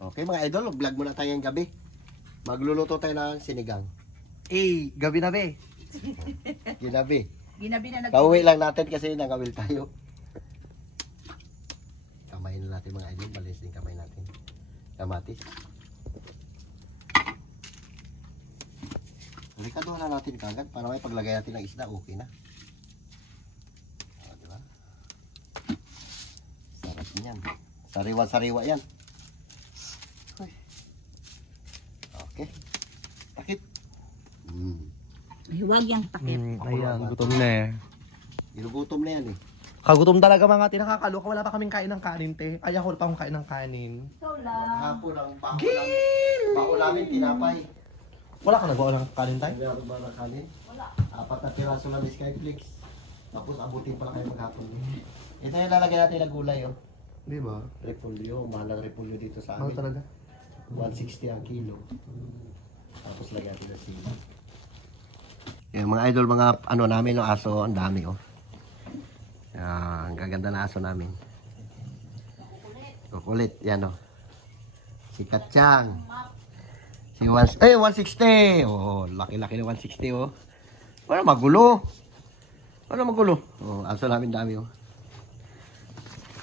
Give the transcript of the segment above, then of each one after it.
Okay mga idol, vlog muna tayo ngayong gabi. Magluluto tayo ng sinigang. Gabi na be. Ginabi. Ginabi na Kauwi lang natin kasi nangawil tayo. Kamayin na natin mga idol, balis din kamay natin. Kamatis. Rikaduhan na natin kagad para may paglagay natin ng isda, okay na. O, diba? Sarap niyan. Sariwa-sariwa yan. Okay. Takip. Huwag yung takip. Ayan, gutom na eh. Ginugutom na yan eh. Kagutom talaga mga tinakakaloka. Wala pa kaming kain ng kanin, te. Kaya ko pa akong kain ng kanin. Ikaw lang. Hapon ang bako namin, tinapay. Wala ka nagawa ng kanin, tay? Meron ba na kanin? Wala. 4 na piraso lang ni Skyflix. Tapos abutin pala kayo maghapon. Ito yung lalagay natin ng gulay, oh. Di ba? Repolyo, mahal ang repolyo dito sa Mahal amin. talaga. 160 ang kilo. Tapos lagyan natin ng sili. Yung mga idol, mga ano namin, yung aso, ang dami, oh. Ang gaganda na aso namin. Kukulit, yan, oh. Si Katchang. Si 160. Oh, laki-laki na 160, oh. Wala magulo. Wala magulo. Oh, aso namin dami, oh.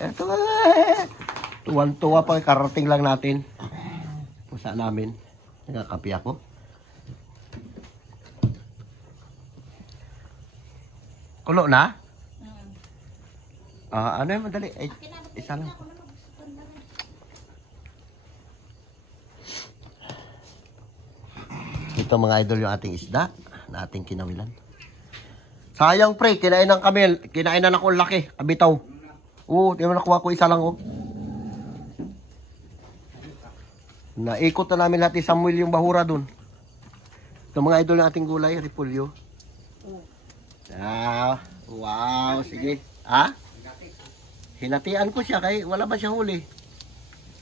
Eto, tuwan-tuwa pa, karating lang natin. Pusa namin. Nagkakapi ako. Kulo na? Ano yung madali? Ay, isa lang. Ito mga idol yung ating isda na ating kinawilan. Sayang pre, kinain ng kamel. Kinainan ako laki, abitaw. Oo, di mo nakuha ko isa lang, oh. Naikot na namin lahat ni Samuel yung bahura dun. Ito mga idol ng ating gulay, repolyo. Wow, sige. Hinatian ko siya kay wala ba siya huli?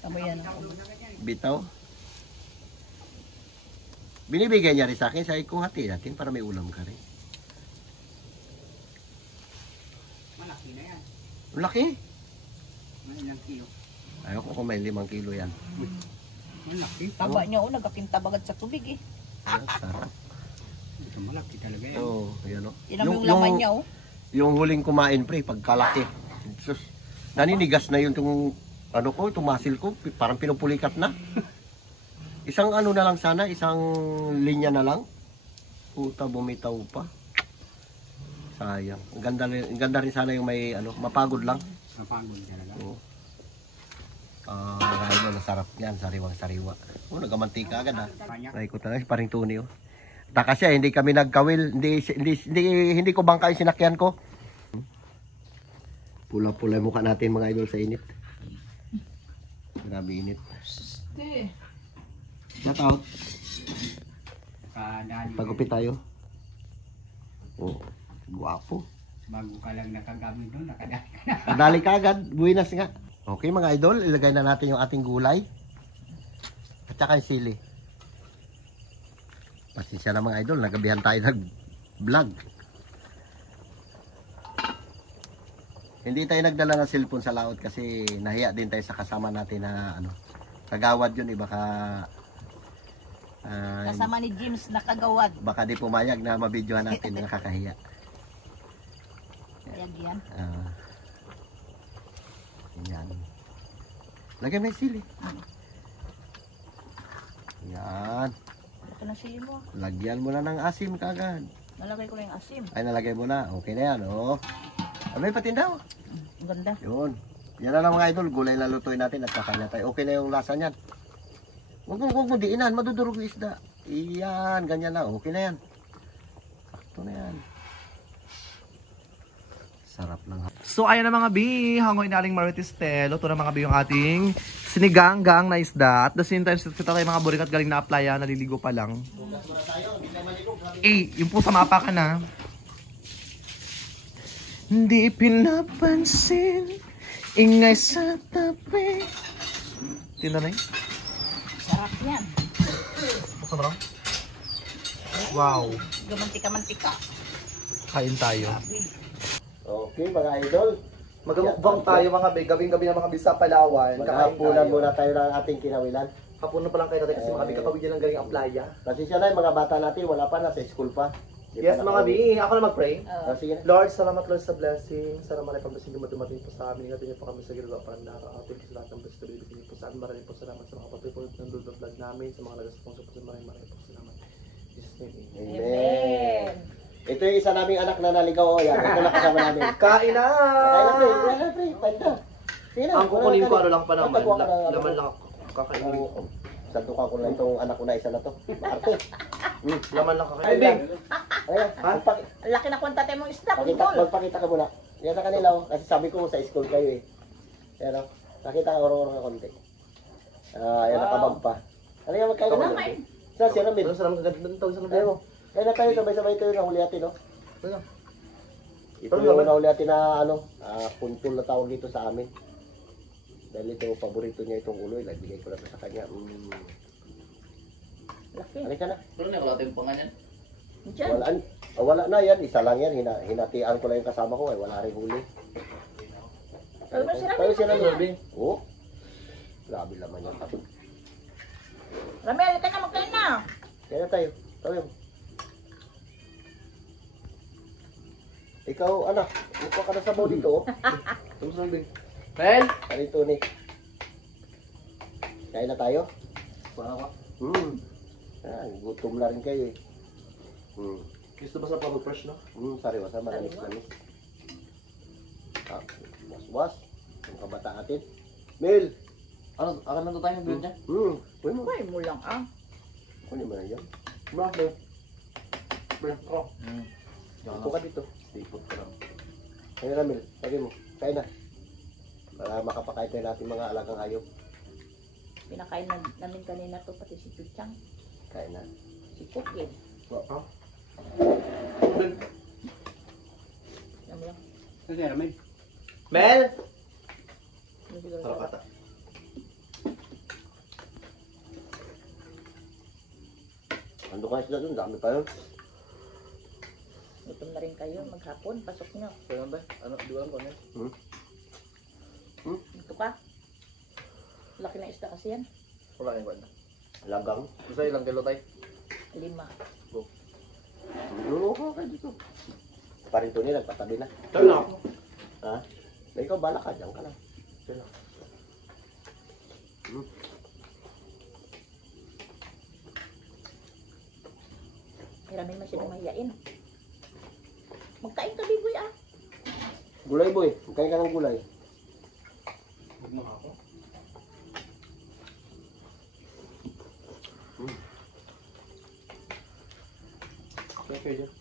Tama yan. Bitaw. Binibigyan niya rin sa akin, sabi ko hati natin para may ulam ka rin. Malaki na yan. Laki. Ilang kilo? Ayoko kung may 5 kilo yan. Malaki. Taba niya, nagkakintabagat sa tubig eh. Sarap. Ito malaki talaga yan. Oo, yan o. Tinan mo yung laman niya, oh. Yung huling kumain pre, pagkalaki. Sus, naninigas na yun itong, ano ko, itong muscle ko, parang pinupulikat na. Isang ano na lang sana, isang linya na lang. Puta, bumitaw pa. Sayang. Ang ganda rin sana yung may, ano, mapagod lang. Mapagod talaga. Oo. Mga idol, masarap yan, sariwang-sariwa. Oh, nagamantika agad ha. Ay ko talaga, paring tuni oh. Taka siya, hindi kami nagkawil, hindi ko bangka yung sinakyan ko. Pula-pula yung mukha natin mga idol sa init. Grabe init. Shout out. Pagupit tayo. Oh, guwapo. Bago ka lang nakagamit doon, nakadali ka na. Nadali ka agad, buwinas nga. Okay mga idol, ilagay na natin yung ating gulay. At saka yung sili. Pasensya na mga idol, nagabihan tayo nag-vlog. Hindi tayo nagdala ng cellphone sa laot kasi nahiya din tayo sa kasama natin na ano, kagawad yun eh, baka Kasama ni James na kagawad. baka di pumayag na mabidyohan natin, nakakahiya. Ayag yan. Yan. Lagyan mo yung sili. Yan. Ito na sili mo. Lagyan mo na ng asim kagad. Nalagay ko na yung asim. Ay, nalagay mo na. Okay na yan, oh. Abay, patindaw. Ang ganda. Yun. Yan na lang mga idol. Gulay na lutuin natin at kakain na tayo. Okay na yung lasa niyan. Huwag mo diinan. Madudurog yung isda. Iyan. Ganyan na. Okay na yan. Sakto na yan. Sarap lang. So ayan na mga bi, hangoy na aling Marites Telo. Ito na mga bi yung ating sinigang-gang na isda. At the same time, kita tayo mga burikat galing na playa, naliligo pa lang. Yung po sa mapa ka na. Hindi pinapansin, ingay sa tabi. Tinda na yun? Sarap yan. Buksan mo lang. Wow. Gamantika-mantika. Kain tayo. Okay mga idol. Magamukbang tayo mga be, gabing-gabi na mga be sa Palawan. Kakain Maghapunan tayo. muna tayo ng ating kinawilan. Hapunan pa lang kayo natin kasi mga be, kakawin lang galing ang playa. Kasi siya na yung mga bata natin, wala pa, nasa school pa. Di Yes pa mga nakauwi. be, ako na mag-pray. Oo. Sige na. Lord, salamat Lord sa blessing. Sana marami pang blessing dumating po sa amin. Ingatan niyo po kami sa ginagawa para nakaka-atin po sa lahat ng blessing na bibigyan niyo po sa amin. Maraming po salamat sa mga patuloy po ng vlog namin, sa mga nag-sponsor po sa maraming po salamat. In Jesus name, amen. Amen. Ito yung isa naming anak na naligaw. Oh, yan. Ito na kasama namin. Kain na! Kaya na, pre. Kaya na, pre. Panda. Sige na. Ang kukunin ko wala ano lang pa naman, Tatagwa ka na- laman lang ako. Kakainin ko. Sandukan ko lang itong anak ko na isa na to. Maarte. Laman lang Ay, kakainin. Bing. Ayan. Ha? Ang laki na kwanta tayo mong isda, Pakita, Bingol. magpakita ka muna. Yan sa kanila, oh. Kasi sabi ko sa school kayo eh. Yan, oh. Nakita ka orong-orong na konti. Yan, nakabag pa. Ano yan, magkain na? Kumain. Sa si Ramil. Ano salamat ganda ng tawag sa Ayaw mo. kanila? Kaya na tayo, sabay-sabay tayo nahuli atin, oh. Ano? Ito Ano yung naman? nahuli atin na, punpul na tawag dito sa amin. Dahil ito, paborito niya itong ulo, nagbigay ko na ito sa kanya. Laki. Halika na. Pero nakalatin pa nga yan. Diyan. Wala na yan, isa lang yan. Hinatian ko lang yung kasama ko, wala rin huli. Pero si Ramil Tayo si pa Ramil. kaya. Oo. Grabe naman yan. Ramil, ka na magkain na. Kaya na tayo. Tayo. Ikaw, anak, upo ka na sa baw dito, oh. Tapos lang din. Mel! Arito ni. Kain na tayo? Para ka. Gutom na rin kayo eh. Gusto ba sa pag-fresh no? Sariwa-sa, manamis-namis. Was-was. Ang kabata atin. Mel! Ano, akan lang tayo yung niya? Uy mo. Kumain mo lang ah. Kunin mo na yan. Bakit? Oh. Upo ka dito. Sipot ka lang. Kaya Ramil, sabi mo, kain na. Para makapakain tayo natin mga alagang hayop. Pinakain namin kanina to, pati si Chuchang. Kain na. Si Cookie. Ha? Alam mo lang. Kasi Ramil. Mel! Ano siguro Sarap ata. Ando ka sila dun, dami pa yun. gutom na rin kayo. Maghapon, pasok nyo. Kailan ba? Ano, di ko alam kung ano yan. Dito ka. Laki na isda kasi yan. Wala yung kwenta. Lagang. Gusto ilang kilo tayo? 5. Lulu ko kayo dito. Parin to nila, nagpatabi na. Tayo na ako. Ha? Na ikaw, bala ka, dyan ka lang. Tayo na. Hiramin masyadong mahiyain. Magkain ka, biboy ah. Gulay boy, kain ka ng gulay. Huwag na ako. Kaya kayo dyan.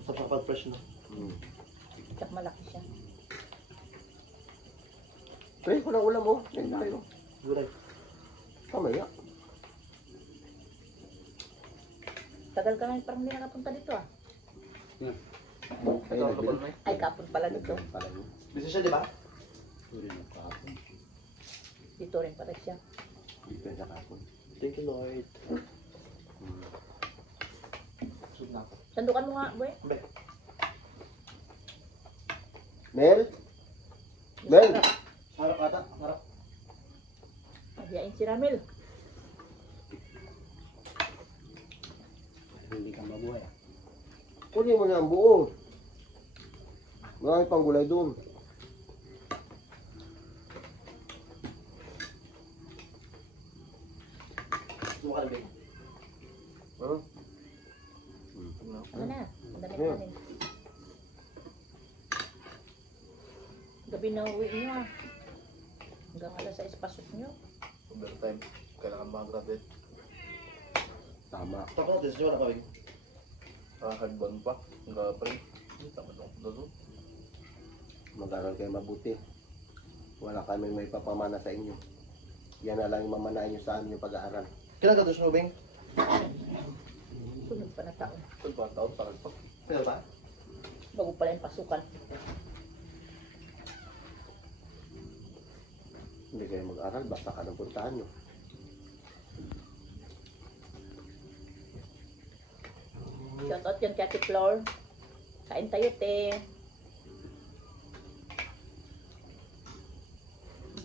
Sa pagpag fresh na. Tsaka malaki siya. Pre, ko ng ulam mo. Yan tayo. Gulay. Kamaya. Tagal ka na parang hindi nakapunta dito ah. Kayo Ito, na kapal na eh. Ay, kapon pala dito. Pala yun. Busy siya, di ba? Dito rin pala siya. Dito sa kapon. Thank you, Lord. Sud na ako. Sandukan mo nga, boy. Be. Mel? Mel? Harap ata. Harap. Mahiyain si Ramil. Hindi ka mabuhay. Kunin mo na ang buo. Marami pang gulay doon. Suka na, be. Huh? Ano na? Ang dami kanin. Gabi na uwi nyo ah. Hanggang alas 6 pasok nyo. Overtime. Kailangan mag-graduate. Tama. Tapos natin siya na kawin. Hagban pa. Hanggang pa rin. Tama ito. Dato. Mag-aral kayo mabuti. Wala kami may papamana sa inyo. Yan na lang yung mamanain nyo sa amin yung pag-aaral. Kailan ka ito sinubing? Sunod pa na taon. Ito pa, taon pa. Kailan pa? Bago pala yung pasukan. Hindi kayo mag-aral, basta ka nang puntahan nyo. Shout out yun kay Ate Flor. Kain tayo, te.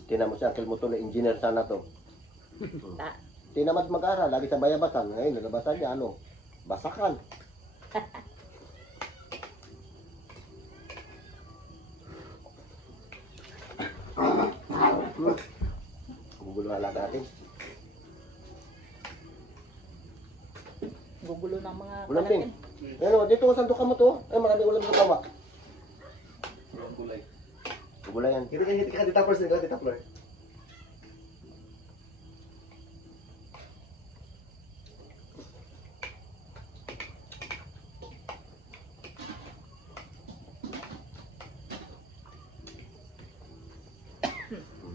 Tinan mo si Uncle Moto na engineer sana to. Ta. Tinamad mag-aral, lagi sa bayabasan. Ngayon, nalabasan niya, ano, basakan. Gugulo ang alaga natin. Gugulo ng mga Ulam din. panatin. Ano, dito sa duka mo to. Ay, marami ulam sa kawa. Gulay. Gulay yan. Hiti ka dito first nila, dito Flor.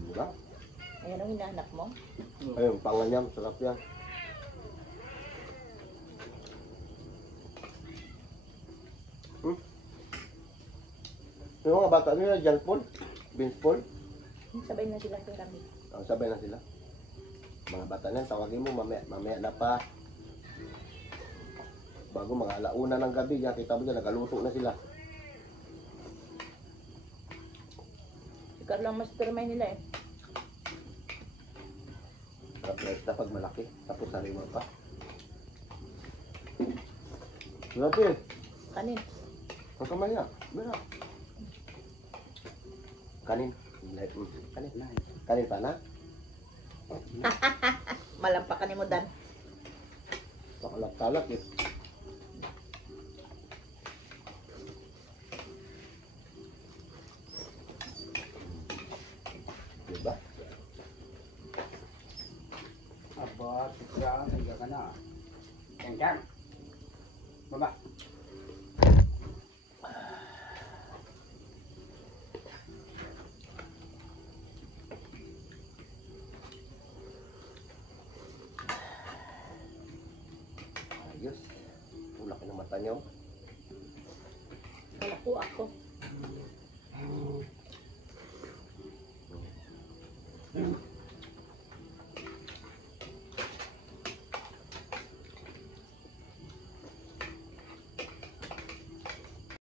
Diba? Ayan ang hinahanap mo. Ayun, pangan niya, sarap yan. Yung mga bata nila, junk food, beans food, Sabay na sila kay kami. ang sabay na sila. Mga bata niyan, tawagin mo, mamaya na pa. Bago mga alauna ng gabi, yan, kita mo dyan, nagaluto na sila. Si Carlo ang mastermind nila eh. Sarap na ito pag malaki, tapos sariwa pa. Grabe, Kanin. ang kamay niya, mira. Kanin, kanin, kanin pa na. Malampakan mo, Dan. Pakalap-kalap eh. Diba? Aba, siya, higa ka na. Kengkang. Baba. Ayos. Ulak ng mata niyo. Wala po ako.